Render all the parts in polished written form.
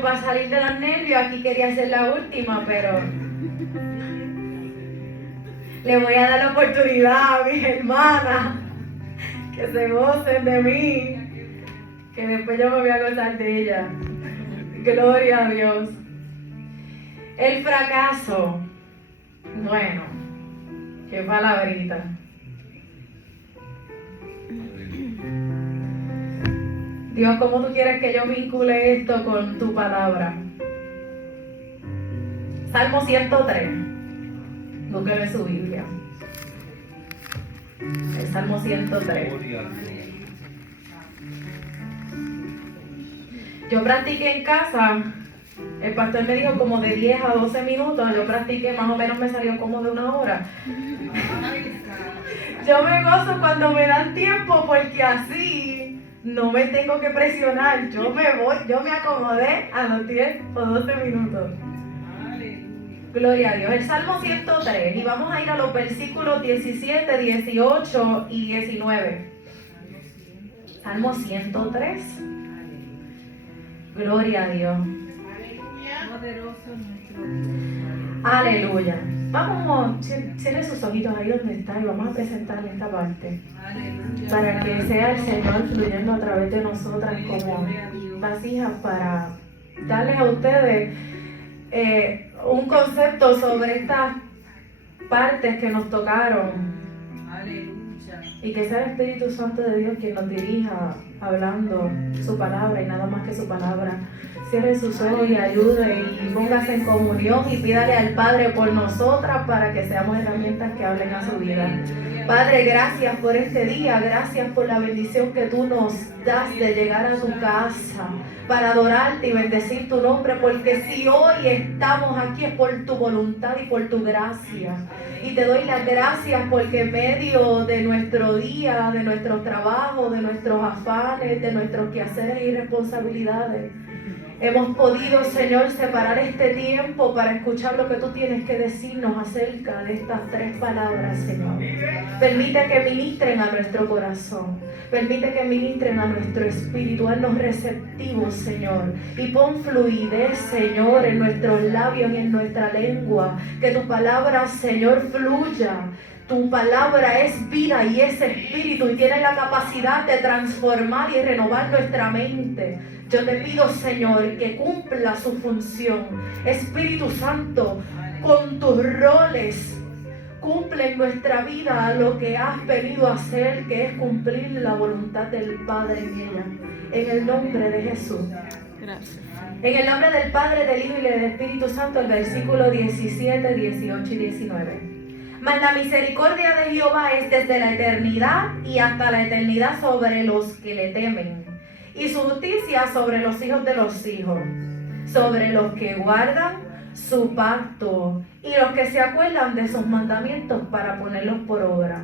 Para salir de los nervios, aquí quería ser la última, pero le voy a dar la oportunidad a mis hermanas que se gocen de mí, que después yo me voy a gozar de ellas. Gloria a Dios. El fracaso. Bueno, qué palabrita. Dios, ¿cómo tú quieres que yo vincule esto con tu palabra? Salmo 103. Búsquelo en su Biblia. El Salmo 103. Yo practiqué en casa. El pastor me dijo como de 10 a 12 minutos. Yo practiqué, más o menos me salió como de 1 hora. Yo me gozo cuando me dan tiempo porque así no me tengo que presionar. Yo me acomodé a los 10 o 12 minutos. Gloria a Dios. El Salmo 103. Y vamos a ir a los versículos 17, 18 y 19. Salmo 103. Gloria a Dios. Aleluya. Vamos, cierre sus ojitos ahí donde está y vamos a presentarle esta parte. Aleluya. Para que sea el Señor fluyendo a través de nosotras como vasijas para darles a ustedes un concepto sobre estas partes que nos tocaron. Aleluya. Y que sea el Espíritu Santo de Dios quien nos dirija hablando su palabra y nada más que su palabra. Cierre sus ojos y ayude y póngase en comunión y pídale al Padre por nosotras para que seamos herramientas que hablen a su vida. Padre, gracias por este día, gracias por la bendición que tú nos das de llegar a tu casa para adorarte y bendecir tu nombre, porque si hoy estamos aquí es por tu voluntad y por tu gracia. Y te doy las gracias porque en medio de nuestro día, de nuestro trabajo, de nuestros afanes, de nuestros quehaceres y responsabilidades, hemos podido, Señor, separar este tiempo para escuchar lo que tú tienes que decirnos acerca de estas 3 palabras, Señor. Permite que ministren a nuestro corazón. Permite que ministren a nuestro espíritu. Haznos receptivos, Señor. Y pon fluidez, Señor, en nuestros labios y en nuestra lengua. Que tu palabra, Señor, fluya. Tu palabra es vida y es espíritu y tiene la capacidad de transformar y renovar nuestra mente. Yo te pido, Señor, que cumpla su función. Espíritu Santo, con tus roles, cumple en nuestra vida lo que has venido a hacer, que es cumplir la voluntad del Padre en ella. En el nombre de Jesús. Gracias. En el nombre del Padre, del Hijo y del Espíritu Santo, el versículo 17, 18 y 19. Mas la misericordia de Jehová es desde la eternidad y hasta la eternidad sobre los que le temen, y su justicia sobre los hijos de los hijos, sobre los que guardan su pacto y los que se acuerdan de sus mandamientos para ponerlos por obra.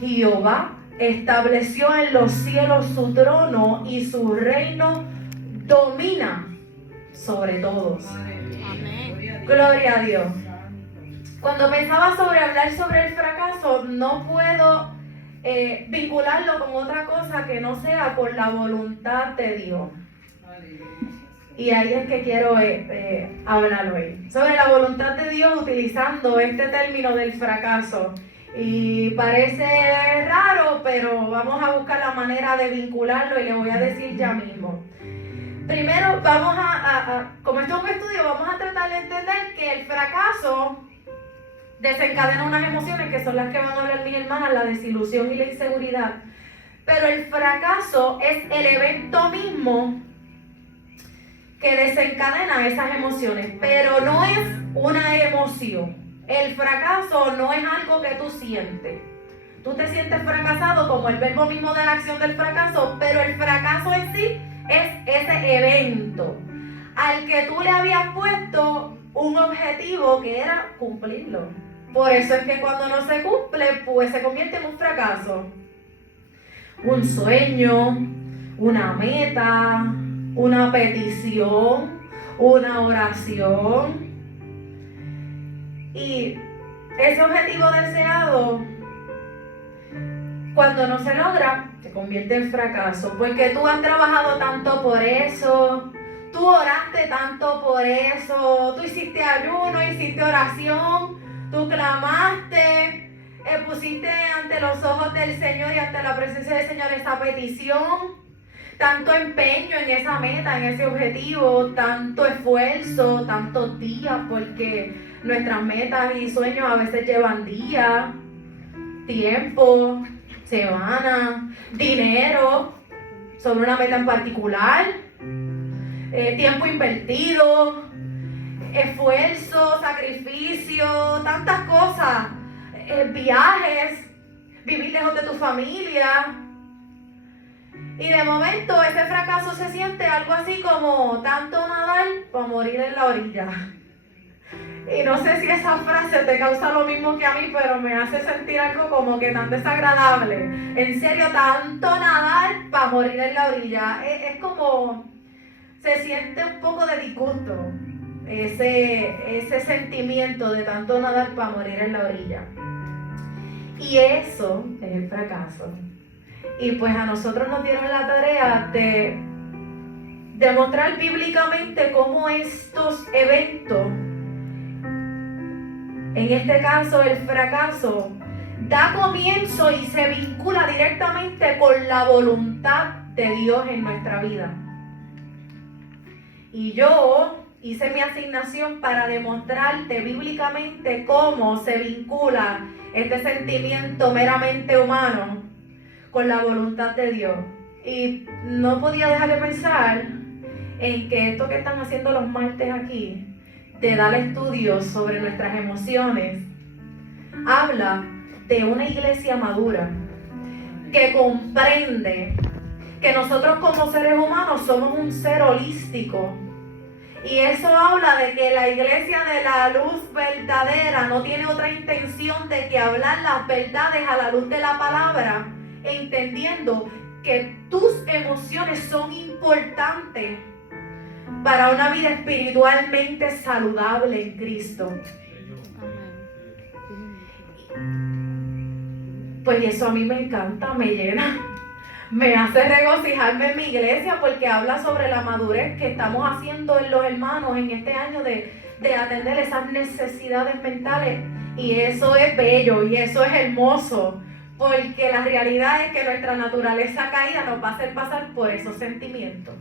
Jehová estableció en los cielos su trono y su reino domina sobre todos. Amén. Gloria a Dios. Cuando pensaba sobre hablar sobre el fracaso, no puedo vincularlo con otra cosa que no sea por la voluntad de Dios. Y ahí es que quiero hablar hoy. Sobre la voluntad de Dios utilizando este término del fracaso. Y parece raro, pero vamos a buscar la manera de vincularlo y le voy a decir ya mismo. Primero vamos como esto es un estudio, vamos a tratar de entender que el fracaso desencadena unas emociones que son las que van a hablar mis hermanas, la desilusión y la inseguridad. Pero el fracaso es el evento mismo que desencadena esas emociones, pero no es una emoción. El fracaso no es algo que tú sientes. Tú te sientes fracasado como el verbo mismo de la acción del fracaso, pero el fracaso en sí es ese evento al que tú le habías puesto un objetivo que era cumplirlo. Por eso es que cuando no se cumple, pues se convierte en un fracaso. Un sueño, una meta, una petición, una oración. Y ese objetivo deseado, cuando no se logra, se convierte en fracaso. Porque tú has trabajado tanto por eso, Tú oraste tanto por eso, tú hiciste ayuno, hiciste oración, tú clamaste, pusiste ante los ojos del Señor y ante la presencia del Señor esa petición. Tanto empeño en esa meta, en ese objetivo, tanto esfuerzo, tantos días, porque nuestras metas y sueños a veces llevan días, tiempo, semanas, dinero, sobre una meta en particular, tiempo invertido, esfuerzo, sacrificio, tantas cosas, viajes, vivir lejos de tu familia. Y de momento ese fracaso se siente algo así como tanto nadar para morir en la orilla. Y no sé si esa frase te causa lo mismo que a mí, pero me hace sentir algo como que tan desagradable. En serio, tanto nadar para morir en la orilla. Es como, se siente un poco de disgusto ese sentimiento de tanto nadar para morir en la orilla. Y eso es el fracaso. Y pues a nosotros nos dieron la tarea de demostrar bíblicamente cómo estos eventos, en este caso el fracaso, da comienzo y se vincula directamente con la voluntad de Dios en nuestra vida. Y yo hice mi asignación para demostrarte bíblicamente cómo se vincula este sentimiento meramente humano con la voluntad de Dios. Y no podía dejar de pensar en que esto que están haciendo los martes aquí, de dar estudios sobre nuestras emociones, habla de una iglesia madura que comprende que nosotros como seres humanos somos un ser holístico. Y eso habla de que la iglesia de la luz verdadera no tiene otra intención de que hablar las verdades a la luz de la palabra, entendiendo que tus emociones son importantes para una vida espiritualmente saludable en Cristo. Pues eso a mí me encanta, me llena, me hace regocijarme en mi iglesia porque habla sobre la madurez que estamos haciendo en los hermanos en este año de atender esas necesidades mentales. Y eso es bello y eso es hermoso. Porque la realidad es que nuestra naturaleza caída nos va a hacer pasar por esos sentimientos.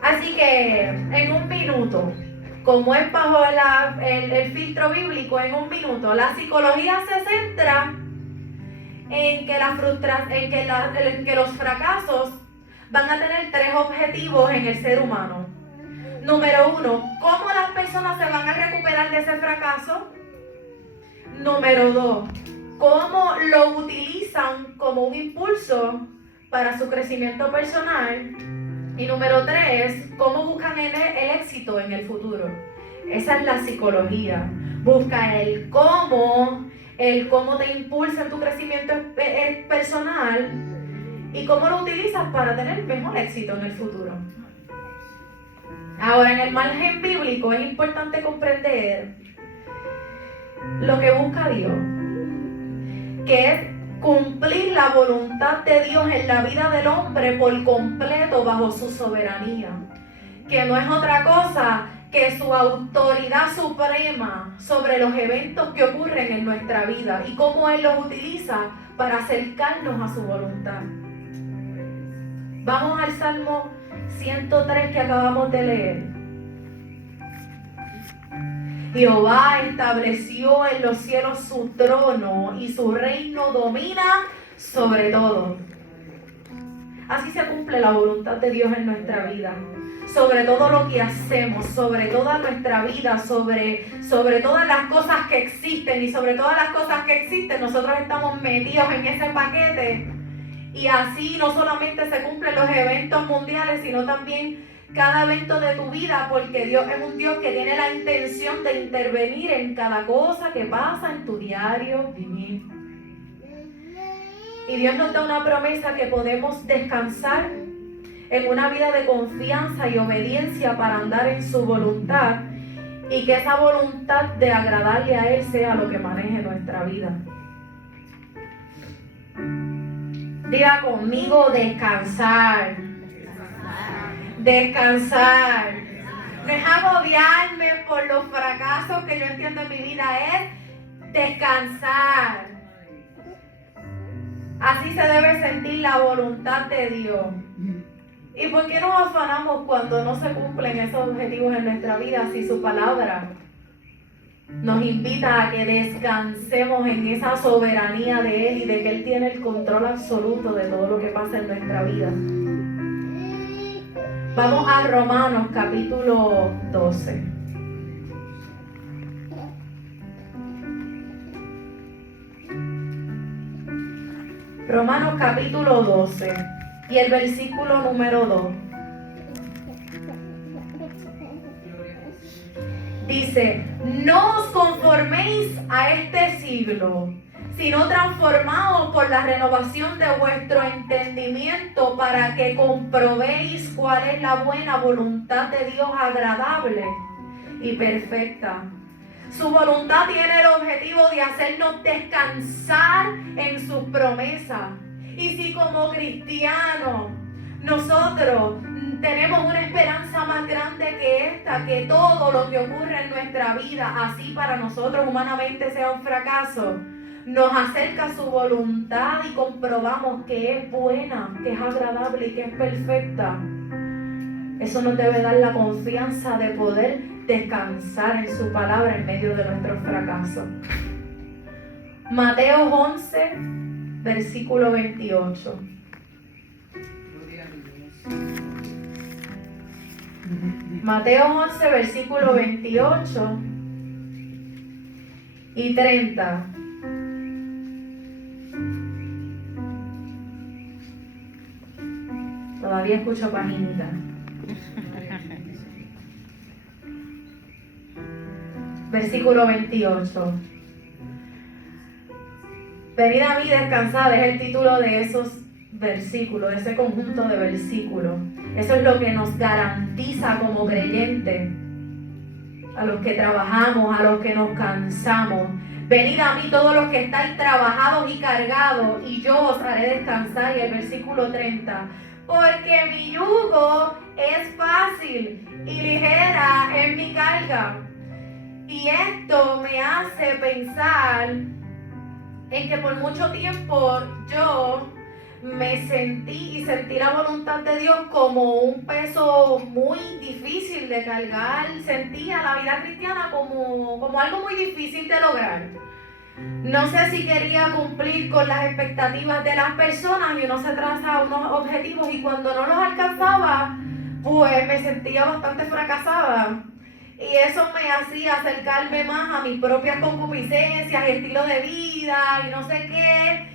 Así que en un minuto, como es bajo el filtro bíblico, en un minuto, la psicología se centra en que los fracasos van a tener 3 objetivos en el ser humano. Número 1, ¿cómo las personas se van a recuperar de ese fracaso? Número 2, ¿cómo lo utilizan como un impulso para su crecimiento personal? Y número 3, ¿cómo buscan el éxito en el futuro? Esa es la psicología. Busca el cómo te impulsa en tu crecimiento personal y cómo lo utilizas para tener mejor éxito en el futuro. Ahora, en el margen bíblico es importante comprender lo que busca Dios, que es cumplir la voluntad de Dios en la vida del hombre por completo bajo su soberanía, que no es otra cosa que su autoridad suprema sobre los eventos que ocurren en nuestra vida y cómo Él los utiliza para acercarnos a su voluntad. Vamos al Salmo 103 que acabamos de leer. Jehová estableció en los cielos su trono y su reino domina sobre todo. Así se cumple la voluntad de Dios en nuestra vida. Sobre todo lo que hacemos, sobre toda nuestra vida, sobre todas las cosas que existen y sobre todas las cosas que existen, nosotros estamos metidos en ese paquete. Y así no solamente se cumplen los eventos mundiales, sino también cada evento de tu vida, porque Dios es un Dios que tiene la intención de intervenir en cada cosa que pasa en tu diario vivir. Y Dios nos da una promesa que podemos descansar en una vida de confianza y obediencia para andar en su voluntad y que esa voluntad de agradarle a Él sea lo que maneje nuestra vida. Diga conmigo, descansar. Descansar. No es agobiarme por los fracasos que yo entiendo en mi vida, es descansar. Así se debe sentir la voluntad de Dios. ¿Y por qué nos afanamos cuando no se cumplen esos objetivos en nuestra vida si su palabra nos invita a que descansemos en esa soberanía de Él y de que Él tiene el control absoluto de todo lo que pasa en nuestra vida? Vamos a Romanos capítulo 12. Romanos capítulo 12 y el versículo número 2. Dice, no os conforméis a este siglo, sino transformaos por la renovación de vuestro entendimiento para que comprobéis cuál es la buena voluntad de Dios agradable y perfecta. Su voluntad tiene el objetivo de hacernos descansar en sus promesas. Y si como cristianos nosotros tenemos una esperanza más grande que esta, que todo lo que ocurre en nuestra vida, así para nosotros humanamente sea un fracaso, nos acerca a su voluntad y comprobamos que es buena, que es agradable y que es perfecta. Eso nos debe dar la confianza de poder descansar en su palabra en medio de nuestros fracasos. Mateo 11, versículo 28. Mateo 11, versículo 28 y 30. Todavía escucho paginita. Versículo 28. Venid a mí descansad, es el título de esos versículos, de ese conjunto de versículos. Eso es lo que nos garantiza como creyentes, a los que trabajamos, a los que nos cansamos. Venid a mí todos los que estáis trabajados y cargados, y yo os haré descansar. Y el versículo 30. Porque mi yugo es fácil y ligera es mi carga. Y esto me hace pensar en que por mucho tiempo yo me sentí la voluntad de Dios como un peso muy difícil de cargar. Sentía la vida cristiana como algo muy difícil de lograr. No sé si quería cumplir con las expectativas de las personas y uno se traza unos objetivos y cuando no los alcanzaba, pues me sentía bastante fracasada. Y eso me hacía acercarme más a mis propias concupiscencias y estilo de vida y no sé qué.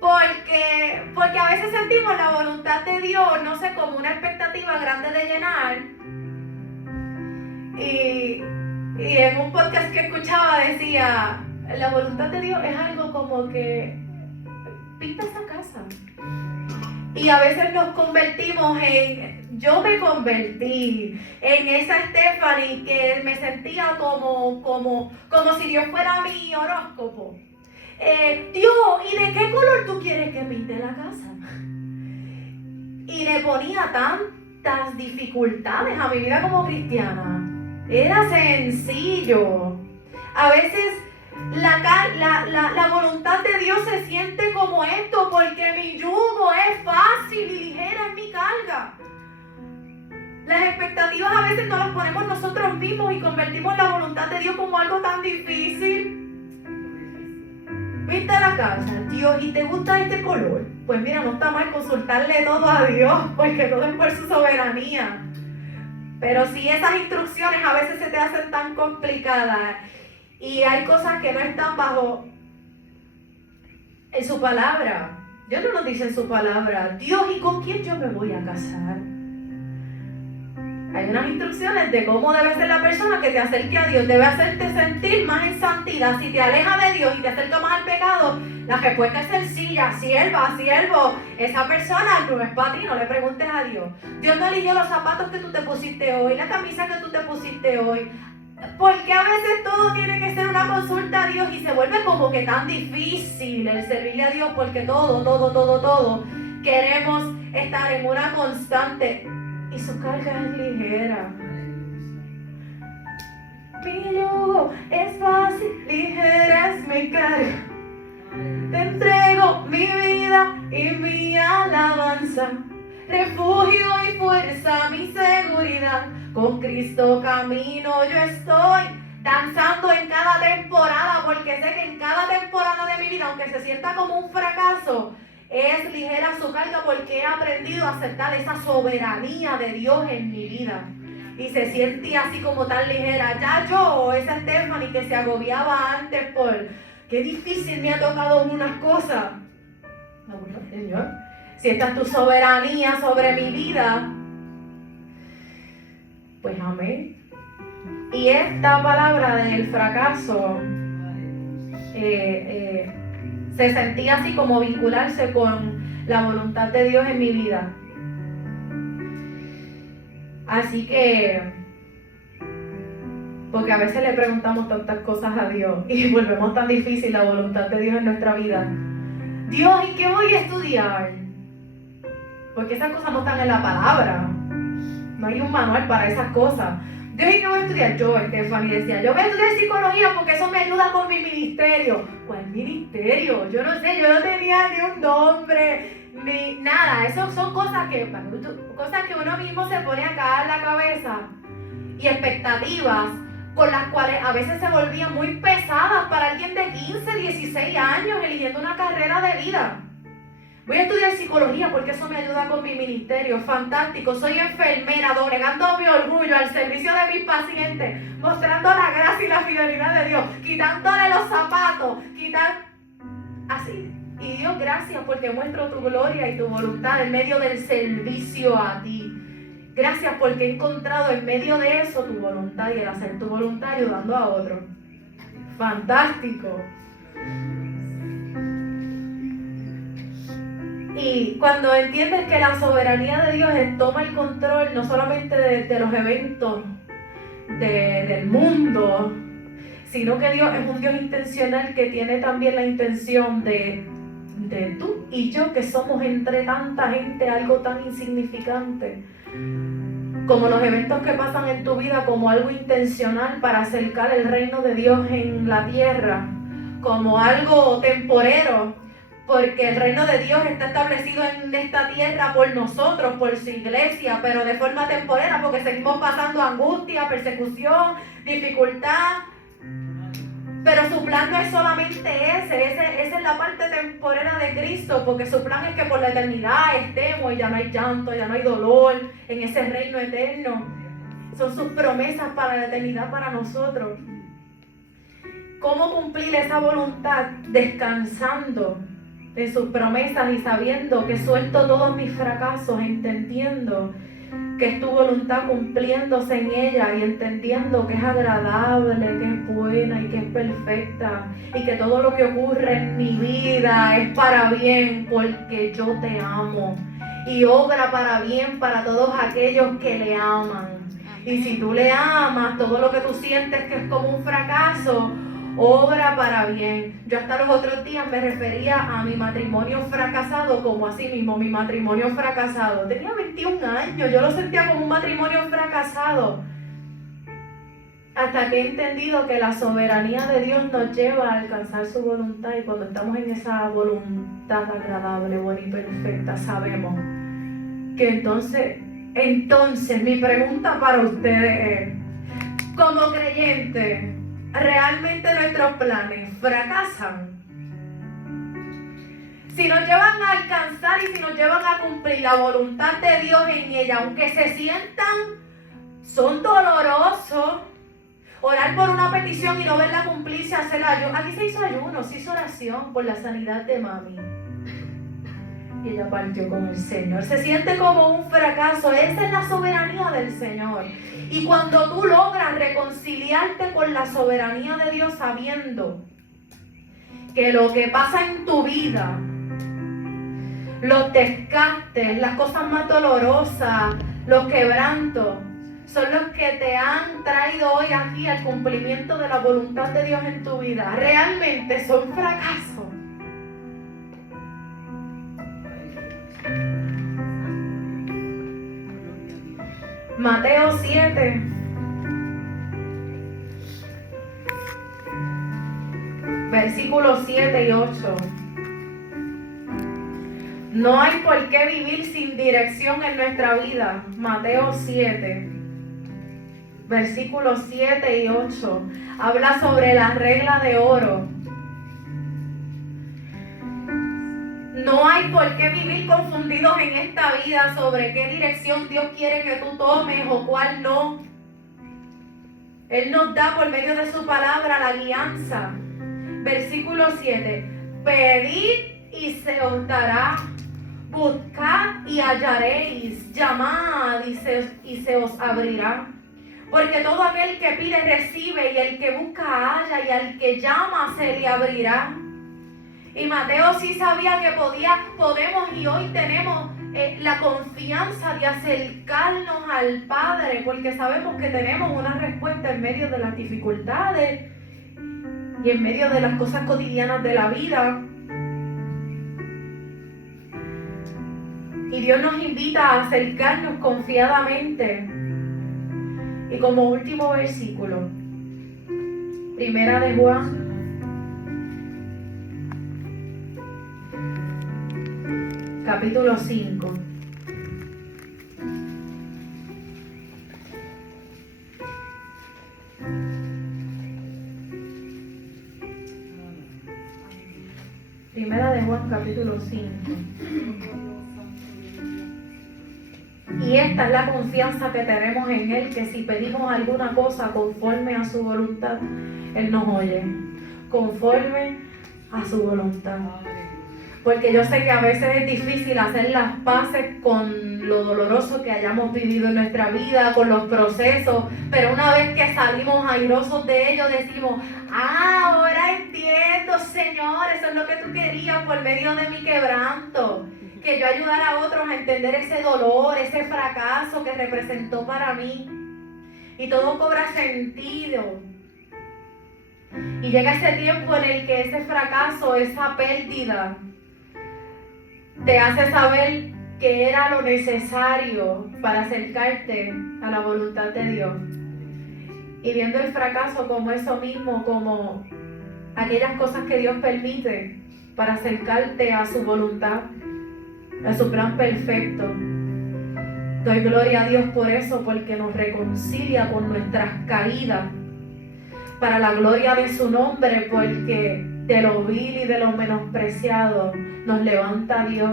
Porque a veces sentimos la voluntad de Dios, no sé, como una expectativa grande de llenar. Y en un podcast que escuchaba decía, la voluntad de Dios es algo como que pinta esa casa. Y a veces nos convertimos yo me convertí en esa Stephanie que me sentía como si Dios fuera mi horóscopo. Dios, ¿y de qué color tú quieres que pinte la casa? Y le ponía tantas dificultades a mi vida como cristiana. Era sencillo. A veces la voluntad de Dios se siente como esto, porque mi yugo es fácil y ligera es mi carga. Las expectativas a veces nos las ponemos nosotros mismos y convertimos la voluntad de Dios como algo tan difícil. ¿Viste la casa? Dios, ¿y te gusta este color? Pues mira, no está mal consultarle todo a Dios, porque todo es por su soberanía. Pero si esas instrucciones a veces se te hacen tan complicadas y hay cosas que no están en su palabra. Dios no nos dice en su palabra, Dios, ¿y con quién yo me voy a casar? Hay unas instrucciones de cómo debe ser la persona que te acerque a Dios. Debe hacerte sentir más en santidad. Si te aleja de Dios y te acerca más al pecado, la respuesta es sencilla. Sierva, siervo, esa persona no es para ti, no le preguntes a Dios. Dios no eligió los zapatos que tú te pusiste hoy, la camisa que tú te pusiste hoy. Porque a veces todo tiene que ser una consulta a Dios y se vuelve como que tan difícil el servirle a Dios porque todo queremos estar en una constante y su carga es ligera. Mi yugo es fácil, ligera es mi carga. Te entrego mi vida y mi alabanza, refugio y fuerza, mi seguridad. Con Cristo camino yo estoy, danzando en cada temporada, porque sé que en cada temporada de mi vida, aunque se sienta como un fracaso, es ligera su carga porque he aprendido a aceptar esa soberanía de Dios en mi vida. Y se siente así como tan ligera. Ya yo, esa Stephanie que se agobiaba antes por qué difícil me ha tocado unas cosas. No, bueno, Señor, si esta es tu soberanía sobre mi vida, pues amén. Y esta palabra del fracaso se sentía así como vincularse con la voluntad de Dios en mi vida. Así que, porque a veces le preguntamos tantas cosas a Dios y volvemos tan difícil la voluntad de Dios en nuestra vida. Dios, ¿y qué voy a estudiar? Porque esas cosas no están en la palabra. No hay un manual para esas cosas. Dios, ¿y qué voy a estudiar? Yo, Stephanie, decía, yo voy a estudiar psicología porque eso me ayuda con mi ministerio. ¿Cuál ministerio? Yo no sé, yo no tenía ni un nombre, ni nada. Eso son cosas que uno mismo se pone acá en la cabeza. Y expectativas con las cuales a veces se volvían muy pesadas para alguien de 15, 16 años eligiendo una carrera de vida. Voy a estudiar psicología porque eso me ayuda con mi ministerio. Fantástico. Soy enfermera, doblegando mi orgullo al servicio de mis pacientes, mostrando la gracia y la fidelidad de Dios, quitándole los zapatos, así. Y Dios, gracias porque muestro tu gloria y tu voluntad en medio del servicio a ti. Gracias porque he encontrado en medio de eso tu voluntad y el hacer tu voluntad ayudando a otros. Fantástico. Y cuando entiendes que la soberanía de Dios toma el control no solamente de los eventos del mundo, sino que Dios es un Dios intencional que tiene también la intención de tú y yo, que somos entre tanta gente algo tan insignificante, como los eventos que pasan en tu vida, como algo intencional para acercar el reino de Dios en la tierra, como algo temporero, porque el reino de Dios está establecido en esta tierra por nosotros, por su iglesia, pero de forma temporera, porque seguimos pasando angustia, persecución, dificultad. Pero su plan no es solamente esa es la parte temporera de Cristo, porque su plan es que por la eternidad estemos y ya no hay llanto, ya no hay dolor en ese reino eterno. Son sus promesas para la eternidad para nosotros. ¿Cómo cumplir esa voluntad? Descansando en sus promesas y sabiendo que suelto todos mis fracasos, entendiendo que es tu voluntad cumpliéndose en ella y entendiendo que es agradable, que es buena y que es perfecta y que todo lo que ocurre en mi vida es para bien porque yo te amo y obra para bien para todos aquellos que le aman. Y si tú le amas, todo lo que tú sientes que es como un fracaso, obra para bien. Yo hasta los otros días me refería a mi matrimonio fracasado como así mismo, mi matrimonio fracasado. Tenía 21 años, yo lo sentía como un matrimonio fracasado. Hasta que he entendido que la soberanía de Dios nos lleva a alcanzar su voluntad, y cuando estamos en esa voluntad agradable, buena y perfecta, sabemos que entonces mi pregunta para ustedes es, como creyentes, ¿realmente nuestros planes fracasan? Si nos llevan a alcanzar y si nos llevan a cumplir la voluntad de Dios en ella, aunque se sientan, son dolorosos, orar por una petición y no verla cumplirse, hacer ayuno. Aquí se hizo ayuno, se hizo oración por la sanidad de mami. Y ella partió con el Señor. Se siente como un fracaso. Esa es la soberanía del Señor. Y cuando tú logras reconciliarte con la soberanía de Dios, sabiendo que lo que pasa en tu vida, los desgastes, las cosas más dolorosas, los quebrantos, son los que te han traído hoy aquí al cumplimiento de la voluntad de Dios en tu vida, realmente son fracasos. Mateo 7, versículos 7 y 8. No hay por qué vivir sin dirección en nuestra vida. Mateo 7, versículos 7 y 8. Habla sobre la regla de oro. No hay por qué vivir confundidos en esta vida sobre qué dirección Dios quiere que tú tomes o cuál no. Él nos da por medio de su palabra la guianza. Versículo 7. Pedid y se os dará. Buscad y hallaréis. Llamad y se os abrirá. Porque todo aquel que pide recibe, y el que busca halla, y al que llama se le abrirá. Y Mateo sí sabía que podemos y hoy tenemos la confianza de acercarnos al Padre, porque sabemos que tenemos una respuesta en medio de las dificultades y en medio de las cosas cotidianas de la vida. Y Dios nos invita a acercarnos confiadamente. Y como último versículo, Primera de Juan, capítulo 5. Primera de Juan, capítulo 5. Y esta es la confianza que tenemos en Él, que si pedimos alguna cosa conforme a su voluntad, Él nos oye. Conforme a su voluntad. Porque yo sé que a veces es difícil hacer las paces con lo doloroso que hayamos vivido en nuestra vida, con los procesos, pero una vez que salimos airosos de ello, decimos, ahora entiendo, Señor, eso es lo que tú querías por medio de mi quebranto. Que yo ayudara a otros a entender ese dolor, ese fracaso que representó para mí. Y todo cobra sentido. Y llega ese tiempo en el que ese fracaso, esa pérdida, te hace saber que era lo necesario para acercarte a la voluntad de Dios. Y viendo el fracaso como eso mismo, como aquellas cosas que Dios permite para acercarte a su voluntad, a su plan perfecto. Doy gloria a Dios por eso, porque nos reconcilia con nuestras caídas, para la gloria de su nombre, porque de lo vil y de lo menospreciado nos levanta Dios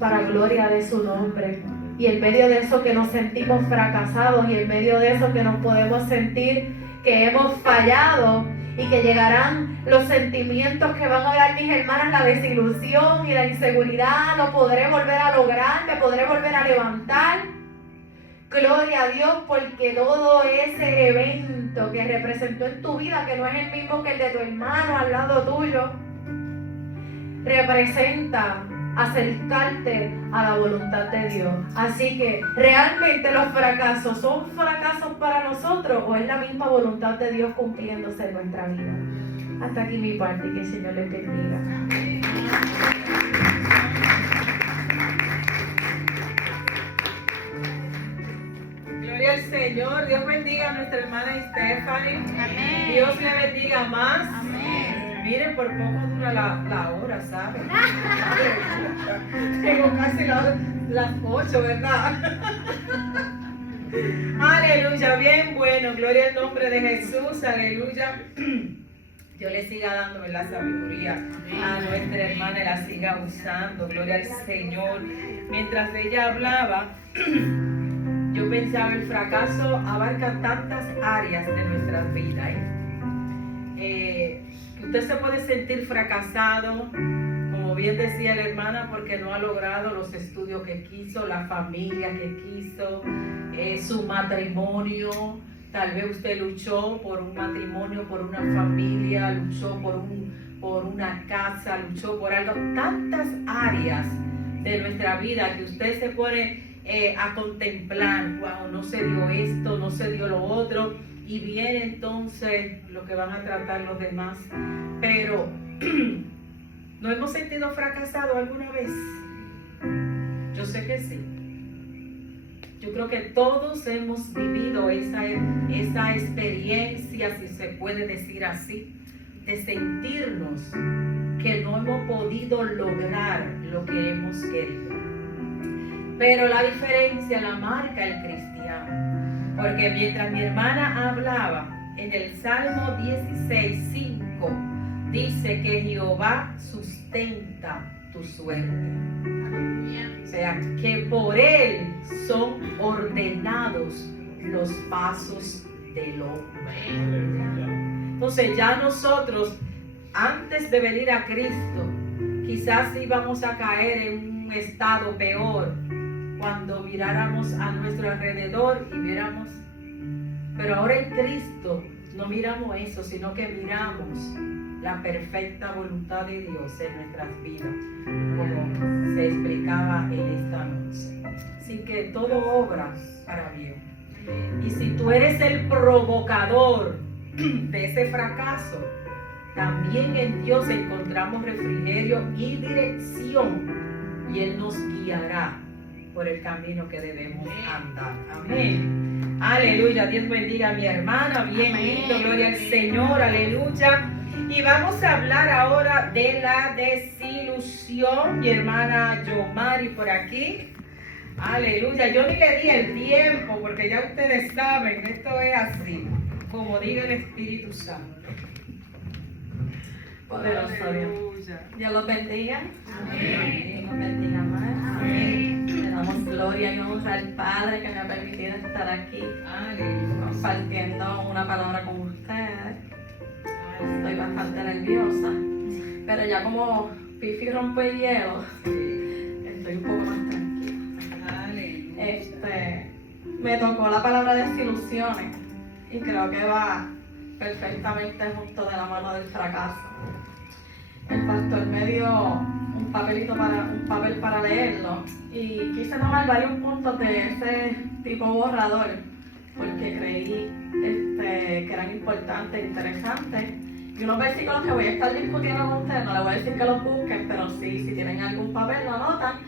para gloria de su nombre. Y en medio de eso que nos sentimos fracasados, y en medio de eso que nos podemos sentir que hemos fallado, y que llegarán los sentimientos que van a dar mis hermanas, la desilusión y la inseguridad, no podré volver a lograr, me podré volver a levantar. Gloria a Dios, porque todo ese evento que representó en tu vida, que no es el mismo que el de tu hermano al lado tuyo, representa acercarte a la voluntad de Dios. Así que, ¿realmente los fracasos son fracasos para nosotros o es la misma voluntad de Dios cumpliéndose en nuestra vida? Hasta aquí mi parte, y que el Señor les bendiga. Gloria al Señor. Dios bendiga a nuestra hermana Stephanie. Amén. Dios le bendiga más. Amén. Miren, por poco dura la hora, ¿saben? Tengo casi las 8, ¿verdad? Aleluya, bien bueno. Gloria al nombre de Jesús. Aleluya. Dios le siga dando la sabiduría a nuestra hermana y la siga usando. Gloria al Señor. Mientras ella hablaba, yo pensaba, el fracaso abarca tantas áreas de nuestras vidas. Usted se puede sentir fracasado, como bien decía la hermana, porque no ha logrado los estudios que quiso, la familia que quiso, su matrimonio. Tal vez usted luchó por un matrimonio, por una familia, luchó por una casa, luchó por algo. Tantas áreas de nuestra vida que usted se pone a contemplar. Wow, no se dio esto, no se dio lo otro. Y viene entonces lo que van a tratar los demás. Pero, ¿nos hemos sentido fracasados alguna vez? Yo sé que sí. Yo creo que todos hemos vivido esa experiencia, si se puede decir así, de sentirnos que no hemos podido lograr lo que hemos querido. Pero la diferencia la marca el cristiano, porque mientras mi hermana hablaba, en el Salmo 16:5 dice que Jehová sustenta tu suerte. O sea, que por Él son ordenados los pasos del hombre. Entonces ya nosotros, antes de venir a Cristo, quizás íbamos a caer en un estado peor cuando miráramos a nuestro alrededor y viéramos. Pero ahora en Cristo no miramos eso, sino que miramos la perfecta voluntad de Dios en nuestras vidas, como se explicaba en esta noche. Así que todo obra para bien. Y si tú eres el provocador de ese fracaso, también en Dios encontramos refrigerio y dirección, y Él nos guiará por el camino que debemos andar. Amén. Aleluya. Dios bendiga a mi hermana. Bien lindo. Gloria al Señor. Aleluya. Y vamos a hablar ahora de la desilusión. Mi hermana Yomari por aquí. Aleluya. Yo ni le di el tiempo porque ya ustedes saben, esto es así, como diga el Espíritu Santo. Poderoso Dios. Dios los bendiga. Amén. Dios los bendiga más. Amén. Le damos gloria y honra al Padre que me ha permitido estar aquí compartiendo una palabra con ustedes. Estoy bastante nerviosa, pero ya como Fifi rompe el hielo, estoy un poco más tranquila. Me tocó la palabra desilusiones y creo que va perfectamente junto de la mano del fracaso. El pastor me dio un papel para leerlo y quise tomar varios puntos de ese tipo borrador porque creí que eran importantes e interesantes, y unos versículos que voy a estar discutiendo con ustedes. No les voy a decir que los busquen, pero sí, si tienen algún papel lo anotan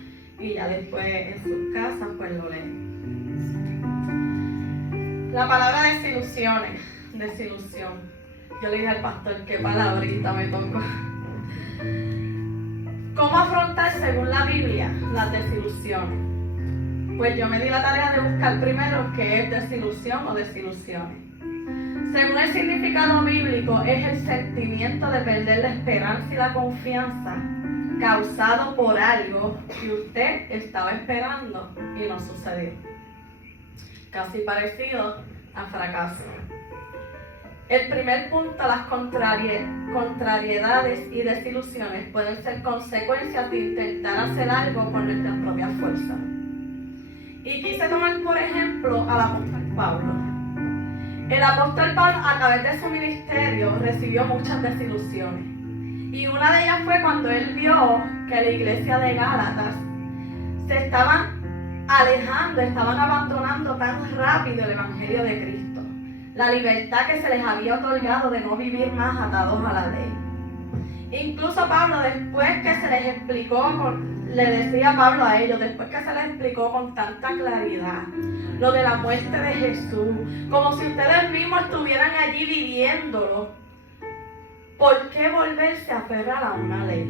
y ya después en sus casas pues lo leen. La palabra desilusión. Yo le dije al pastor qué palabrita me tocó. ¿Cómo afrontar según la Biblia las desilusiones? Pues yo me di la tarea de buscar primero qué es desilusión o desilusiones. Según el significado bíblico, es el sentimiento de perder la esperanza y la confianza causado por algo que usted estaba esperando y no sucedió. Casi parecido a fracaso. El primer punto, las contrariedades y desilusiones pueden ser consecuencias de intentar hacer algo con nuestras propias fuerzas. Y quise tomar por ejemplo al apóstol Pablo. El apóstol Pablo, a través de su ministerio, recibió muchas desilusiones. Y una de ellas fue cuando él vio que la iglesia de Gálatas se estaban alejando, estaban abandonando tan rápido el evangelio de Cristo. La libertad que se les había otorgado de no vivir más atados a la ley. Incluso Pablo, después que se les explicó, le decía Pablo a ellos, después que se les explicó con tanta claridad lo de la muerte de Jesús, como si ustedes mismos estuvieran allí viviéndolo, ¿por qué volverse a aferrar a una ley?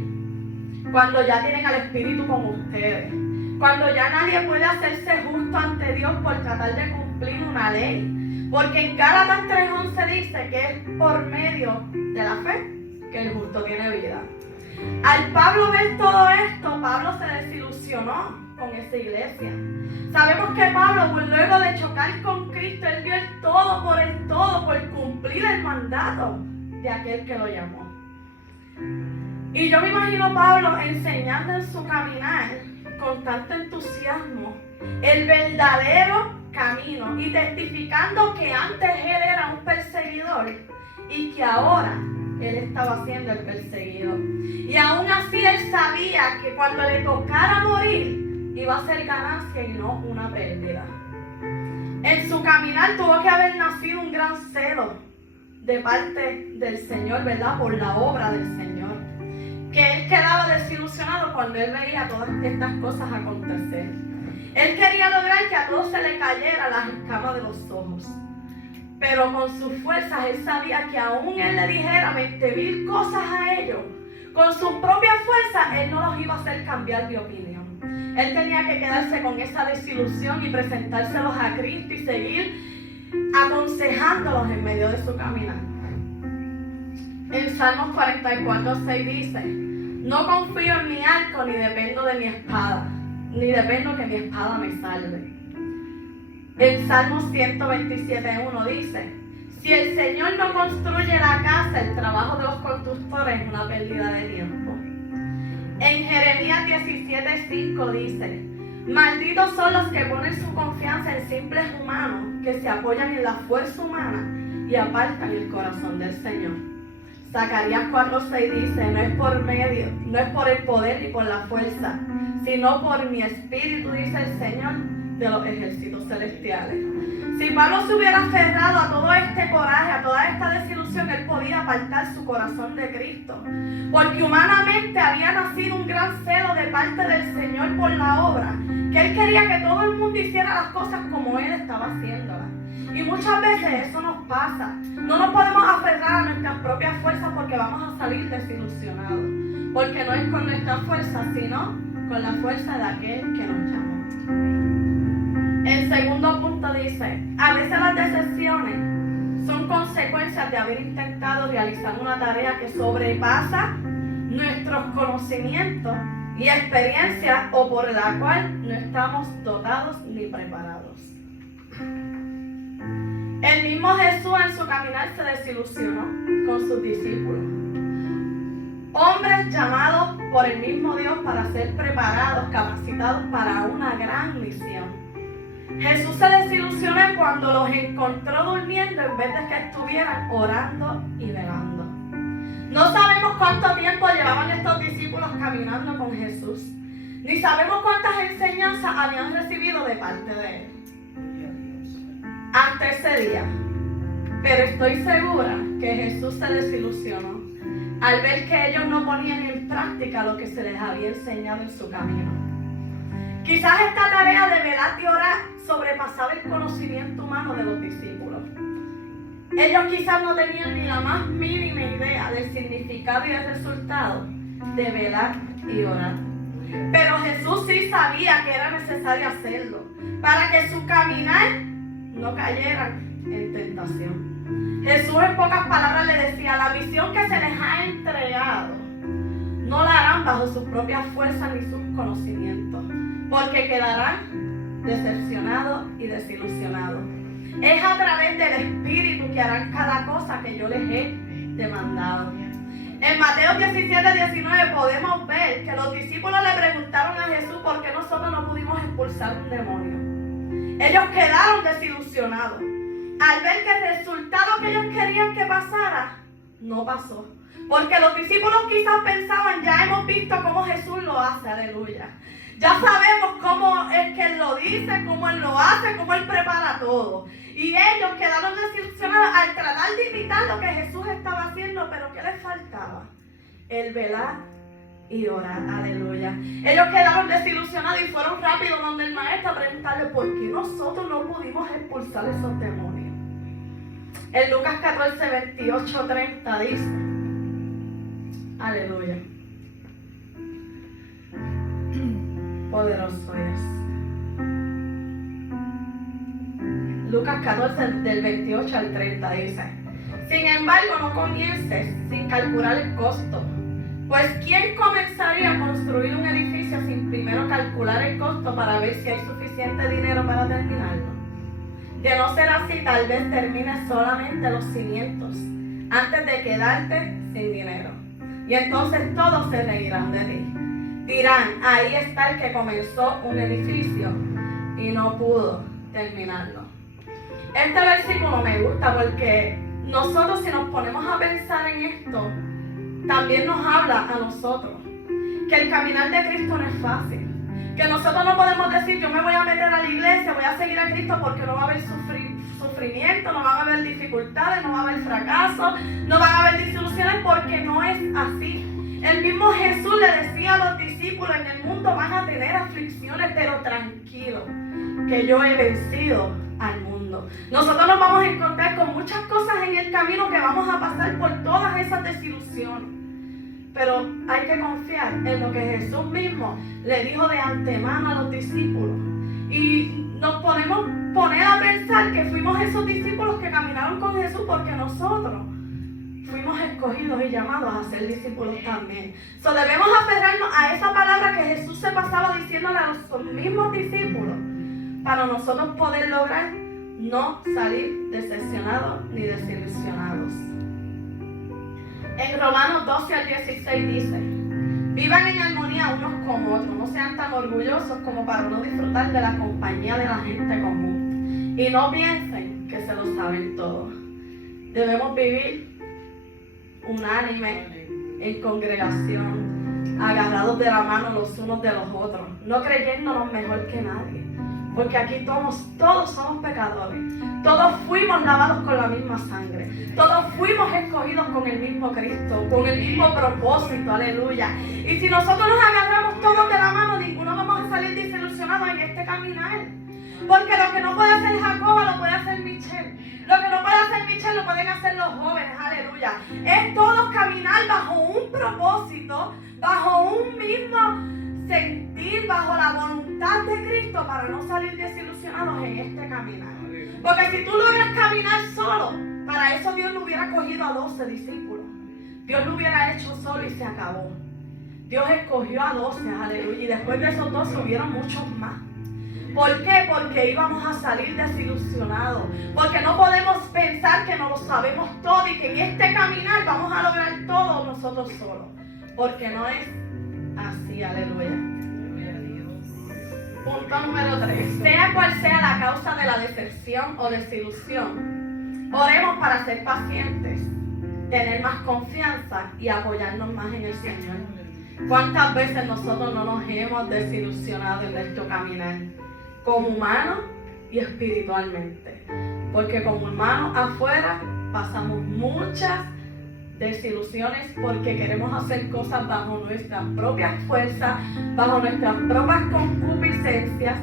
Cuando ya tienen al Espíritu con ustedes, cuando ya nadie puede hacerse justo ante Dios por tratar de cumplir una ley. Porque en Gálatas 3:11 dice que es por medio de la fe que el justo tiene vida. Al Pablo ver todo esto, Pablo se desilusionó con esa iglesia. Sabemos que Pablo, luego de chocar con Cristo, él dio el todo por cumplir el mandato de aquel que lo llamó. Y yo me imagino a Pablo enseñando en su caminar con tanto entusiasmo el verdadero camino y testificando que antes él era un perseguidor y que ahora él estaba siendo el perseguido. Y aún así él sabía que cuando le tocara morir iba a ser ganancia y no una pérdida. En su caminar tuvo que haber nacido un gran celo de parte del Señor, ¿verdad? Por la obra del Señor. Que él quedaba desilusionado cuando él veía todas estas cosas acontecer. Él quería lograr que a todos se le cayera las escamas de los ojos. Pero con sus fuerzas él sabía que aún él le dijera 20,000 cosas a ellos, con sus propias fuerzas él no los iba a hacer cambiar de opinión. Él tenía que quedarse con esa desilusión y presentárselos a Cristo y seguir aconsejándolos en medio de su caminar. En Salmos 44:6 dice: no confío en mi arco ni dependo de mi espada, ni dependo que mi espada me salve. En Salmos 127:1 dice: si el Señor no construye la casa, el trabajo de los constructores es una pérdida de tiempo. En Jeremías 17:5 dice: malditos son los que ponen su confianza en simples humanos, que se apoyan en la fuerza humana y apartan el corazón del Señor. Zacarías 4:6 dice: no es por el poder ni por la fuerza, sino por mi espíritu, dice el Señor de los ejércitos celestiales. Si Pablo se hubiera aferrado a todo este coraje, a toda esta desilusión, él podía apartar su corazón de Cristo, porque humanamente había nacido un gran celo de parte del Señor por la obra, que él quería que todo el mundo hiciera las cosas como él estaba haciéndolas. Y muchas veces eso nos pasa. No nos podemos aferrar a nuestras propias fuerzas porque vamos a salir desilusionados, porque no es con nuestra fuerza, sino con la fuerza de aquel que nos llamó. El segundo punto dice: a veces las decepciones son consecuencias de haber intentado realizar una tarea que sobrepasa nuestros conocimientos y experiencias, o por la cual no estamos dotados ni preparados. El mismo Jesús en su caminar se desilusionó con sus discípulos, hombres llamados por el mismo Dios para ser preparados, capacitados para una gran misión. Jesús se desilusionó cuando los encontró durmiendo en vez de que estuvieran orando y velando. No sabemos cuánto tiempo llevaban estos discípulos caminando con Jesús, ni sabemos cuántas enseñanzas habían recibido de parte de Él hasta ese día. Pero estoy segura que Jesús se desilusionó al ver que ellos no ponían en práctica lo que se les había enseñado en su camino. Quizás esta tarea de velar y orar sobrepasaba el conocimiento humano de los discípulos. Ellos quizás no tenían ni la más mínima idea del significado y el resultado de velar y orar. Pero Jesús sí sabía que era necesario hacerlo para que su caminar no cayeran en tentación. Jesús en pocas palabras le decía: la visión que se les ha entregado no la harán bajo sus propias fuerzas ni sus conocimientos, porque quedarán decepcionados y desilusionados. Es a través del Espíritu que harán cada cosa que yo les he demandado. En Mateo 17:19 podemos ver que los discípulos le preguntaron a Jesús por qué nosotros no pudimos expulsar un demonio. Ellos quedaron desilusionados al ver que el resultado que ellos querían que pasara no pasó. Porque los discípulos quizás pensaban: ya hemos visto cómo Jesús lo hace, aleluya. Ya sabemos cómo es que Él lo dice, cómo Él lo hace, cómo Él prepara todo. Y ellos quedaron desilusionados al tratar de imitar lo que Jesús estaba haciendo, pero ¿qué les faltaba? El velar y orar, aleluya. Ellos quedaron desilusionados y fueron rápido donde el maestro a preguntarle por qué nosotros no pudimos expulsar esos demonios. En Lucas 14:28-30 dice, aleluya, poderoso es. Lucas 14 del 28 al 30 dice: sin embargo, no comiences sin calcular el costo, pues ¿quién comenzaría a construir un edificio sin primero calcular el costo para ver si hay suficiente dinero para terminarlo? De no ser así, tal vez termines solamente los cimientos antes de quedarte sin dinero. Y entonces todos se reirán de ti. Dirán: ahí está el que comenzó un edificio y no pudo terminarlo. Este versículo me gusta porque nosotros, si nos ponemos a pensar en esto, también nos habla a nosotros que el caminar de Cristo no es fácil. Que nosotros no podemos decir: yo me voy a meter a la iglesia, voy a seguir a Cristo porque no va a haber sufrimiento, no va a haber dificultades, no va a haber fracasos, no van a haber desilusiones, porque no es así. El mismo Jesús le decía a los discípulos, en el mundo van a tener aflicciones, pero tranquilo, que yo he vencido al mundo. Nosotros nos vamos a encontrar con muchas cosas en el camino que vamos a pasar por todas esas desilusiones. Pero hay que confiar en lo que Jesús mismo le dijo de antemano a los discípulos. Y nos podemos poner a pensar que fuimos esos discípulos que caminaron con Jesús porque nosotros fuimos escogidos y llamados a ser discípulos también. So, debemos aferrarnos a esa palabra que Jesús se pasaba diciéndole a los mismos discípulos para nosotros poder lograr no salir decepcionados ni desilusionados. En Romanos 12 al 16 dice: vivan en armonía unos con otros, no sean tan orgullosos como para no disfrutar de la compañía de la gente común. Y no piensen que se lo saben todo. Debemos vivir unánime, en congregación, agarrados de la mano los unos de los otros, no creyéndonos mejor que nadie. Porque aquí todos somos pecadores. Todos fuimos lavados con la misma sangre. Todos fuimos escogidos con el mismo Cristo, con el mismo propósito, aleluya. Y si nosotros nos agarramos todos de la mano, ninguno vamos a salir desilusionados en este caminar. Porque lo que no puede hacer Jacoba, lo puede hacer Michelle. Lo que no puede hacer Michelle, lo pueden hacer los jóvenes, aleluya. Es todos caminar bajo un propósito, bajo un mismo sentir, bajo la voluntad de Cristo, para no salir desilusionados en este caminar. Porque si tú logras caminar solo, para eso Dios no hubiera cogido a 12 discípulos. Dios lo hubiera hecho solo y se acabó. Dios escogió a 12, aleluya, y después de esos 12 hubieron muchos más. ¿Por qué? Porque íbamos a salir desilusionados. Porque no podemos pensar que no lo sabemos todo y que en este caminar vamos a lograr todo nosotros solos. Porque no es así, aleluya. Punto número 3. Sea cual sea la causa de la decepción o desilusión, oremos para ser pacientes, tener más confianza y apoyarnos más en el Señor. ¿Cuántas veces nosotros no nos hemos desilusionado en nuestro caminar? Como humanos y espiritualmente. Porque como humanos afuera pasamos muchas desilusiones porque queremos hacer cosas bajo nuestras propias fuerzas, bajo nuestras propias concupiscencias,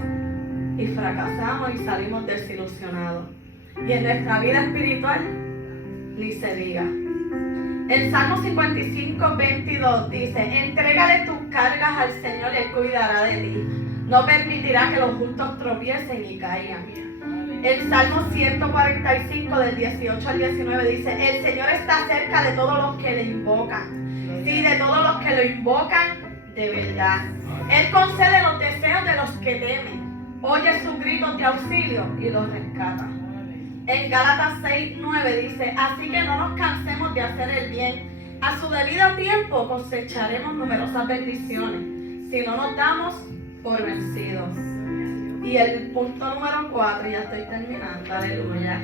y fracasamos y salimos desilusionados. Y en nuestra vida espiritual ni se diga. El Salmo 55, 22 dice: entrégale tus cargas al Señor y Él cuidará de ti. No permitirá que los justos tropiecen y caigan. El Salmo 145 del 18 al 19 dice: el Señor está cerca de todos los que le invocan. Sí, de todos los que lo invocan de verdad. Él concede los deseos de los que temen. Oye sus gritos de auxilio y los rescata. En Gálatas 6, 9 dice: así que no nos cansemos de hacer el bien. A su debido tiempo cosecharemos numerosas bendiciones, si no nos damos por vencidos. Y el punto número 4, ya estoy terminando, aleluya.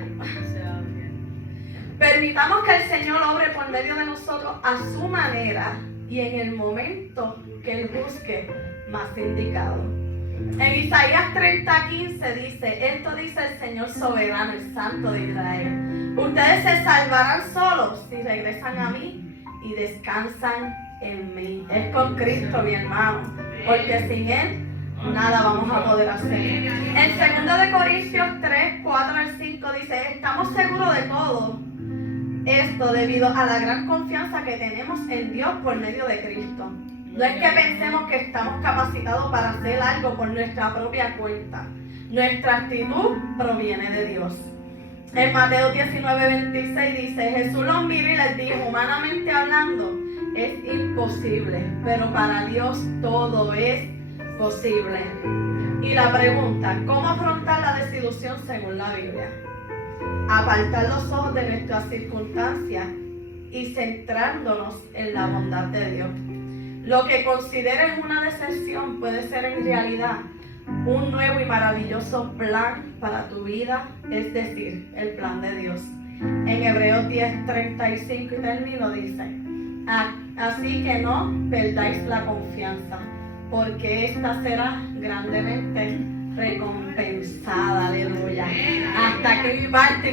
Permitamos que el Señor obre por medio de nosotros a su manera y en el momento que Él busque más indicado. En Isaías 30:15 dice: esto dice el Señor soberano, el Santo de Israel: ustedes se salvarán solos si regresan a mí y descansan en mí. Es con Cristo, mi hermano, porque sin Él nada vamos a poder hacer. En 2 Corintios 3, 4 al 5 dice: estamos seguros de todo esto debido a la gran confianza que tenemos en Dios por medio de Cristo. No es que pensemos que estamos capacitados para hacer algo por nuestra propia cuenta. Nuestra actitud proviene de Dios. En Mateo 19:26 dice: Jesús los miró y les dijo: humanamente hablando es imposible, pero para Dios todo es posible. Y la pregunta: ¿cómo afrontar la desilusión según la Biblia? Apartar los ojos de nuestras circunstancias y centrándonos en la bondad de Dios. Lo que consideres una decepción puede ser en realidad un nuevo y maravilloso plan para tu vida, es decir, el plan de Dios. En Hebreos 10:35 y termino dice: así que no perdáis la confianza, porque esta será grandemente recompensada. Aleluya. Hasta aquí mi parte.